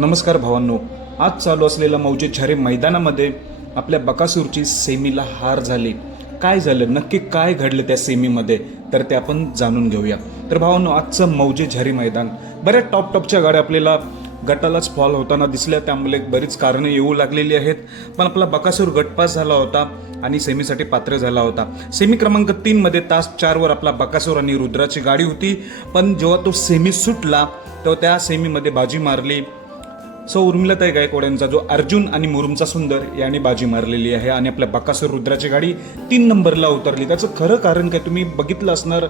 नमस्कार भावांनो. आज चालू असलेल्या मौजे झरे मैदानामध्ये आपल्या बकासूरची सेमीला हार झाली. काय झालं? नक्की काय घडलं त्या सेमीमध्ये? तर ते आपण जाणून घेऊया. तर भावांनो आजचं मौजे झरी मैदान. बऱ्याच टॉप टॉपच्या गाड्या आपल्याला गटालाच फॉल होताना दिसल्या. त्यामुळे बरीच कारणं येऊ लागलेली आहेत. पण आपला बकासूर गटपास झाला होता आणि सेमीसाठी पात्र झाला होता. सेमी क्रमांक तीनमध्ये तास चारवर आपला बकासूर आणि रुद्राची गाडी होती. पण जेव्हा तो सेमी सुटला तेव्हा त्या सेमीमध्ये बाजी मारली. सौ उर्मिलाताई गायकवाड यांचा जो अर्जुन आणि मुरुमचा सुंदर याने बाजी मारलेली आहे आणि आपल्या बकासूर रुद्राची गाडी तीन नंबरला उतरली. त्याचं खरं कारण काय तुम्ही बघितलं असणार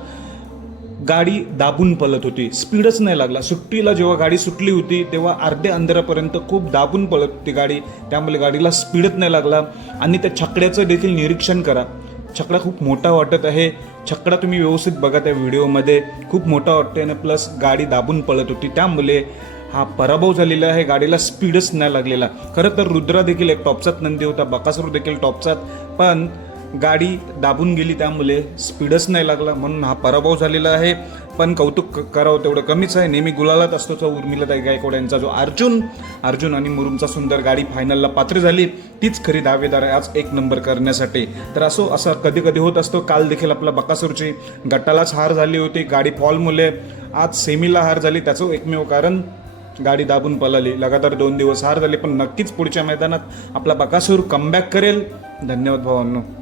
गाडी दाबून पळत होती. स्पीडच नाही लागला. सुट्टीला जेव्हा गाडी सुटली होती तेव्हा अर्ध्या अंधारापर्यंत खूप दाबून पळत होती गाडी. त्यामुळे गाडीला स्पीडच नाही लागला. आणि त्या छकड्याचं देखील निरीक्षण करा. छकडा खूप मोठा वाटत आहे. छकडा तुम्ही व्यवस्थित बघा त्या व्हिडिओमध्ये. खूप मोठा वाटते आणि प्लस गाडी दाबून पळत होती. त्यामुळे हा पराभव झालेला आहे. गाडीला स्पीडच नाही लागलेला. खरं तर रुद्रा देखील एक टॉपचाच नंदी होता. बकासूर देखील टॉपचाच पण गाडी दाबून गेली त्यामुळे स्पीडच नाही लागला. म्हणून हा पराभव झालेला आहे. पण कौतुक करावं तेवढं कमीच आहे. नेहमी गुलालात असतो तो उर्मिलाताई गायकवाड यांचा जो अर्जुन अर्जुन आणि मुरुमचा सुंदर गाडी फायनलला पात्र झाली. तीच खरी दावेदार आहे. आज एक नंबर करण्यासाठी. तर असो असं कधी कधी होत असतो. काल देखील आपला बकासूरची गटालाच हार झाली होती. गाडी फॉलमुळे आज सेमीला हार झाली. त्याचं एकमेव कारण गाडी दाबून पळाली. लगातार दोन दिवस हार झाले पण नक्कीच पुढच्या मैदानात आपला बकासूर कमबॅक करेल. धन्यवाद भावांनो.